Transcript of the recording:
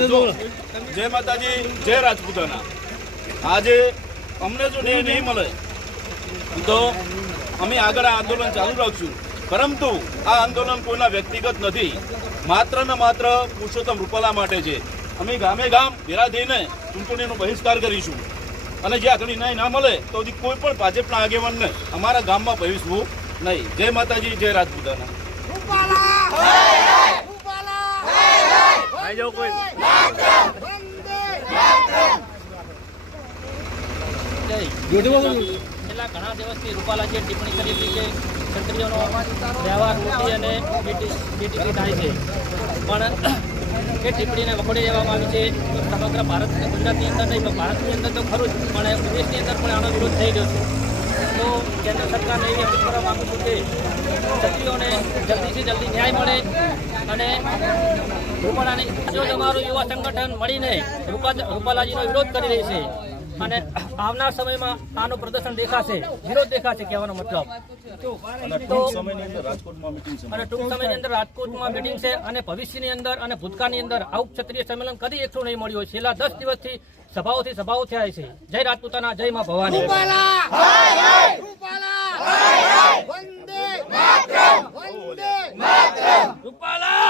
जय माताजी जय राजपूताना। आज अमने जो न्याय नहीं मळे तो अमे आगळ आंदोलन चालू राखशुं, परंतु आ आंदोलन कोईना व्यक्तिगत नहीं, मात्र ने मात्र पुरुषोत्तम रूपाला माटे छे। अमे गामे गाम भेरा थईने चूंटणीनो बहिष्कार करीशुं અને જે આગળ ન્યાય ના મળે તો કોઈ પણ ભાજપના આગેવાનને અમારા ગામમાં પ્રવેશવું નહીં। જય માતાજી જય રાજપૂતાના। છેલ્લા ઘણા દિવસથી રૂપાલાજીએ ટિપ્પણી કરી હતી કે ક્ષત્રિયોનો વ્યવહાર મોટી અને બેટી થાય છે, પણ એ ટિપ્પણીને વખોડી દેવામાં આવી છે। સમગ્ર ભારત ગુજરાતની અંદર નહીં પણ ભારતની અંદર તો ખરું જ, પણ વિદેશની અંદર પણ આનો વિરોધ થઈ ગયો છે। તો કેન્દ્ર સરકારને એવી અપીલ કરવા માગું છું કે ક્ષત્રિયોને જલ્દીથી જલ્દી ન્યાય મળે અને રૂપાલાની જો તમારું યુવા સંગઠન મળીને રૂપાલાજીનો વિરોધ કરી રહી છે અને આવનાર સમયમાં આનું પ્રદર્શન દેખાશે, વિરોધ દેખાશે, કહેવાનો મતલબ। અને ટૂંક સમયની અંદર રાજકોટમાં મીટિંગ છે અને ભવિષ્યની અંદર અને ભૂતકાળની અંદર આવું ક્ષત્રિય સંમેલન કદી એકઠું નહીં મળ્યું હોય। છેલ્લા 10 દિવસથી સભાઓ થયા છે। જય રાજપૂતાના, જય માં ભવાની। રૂપાલા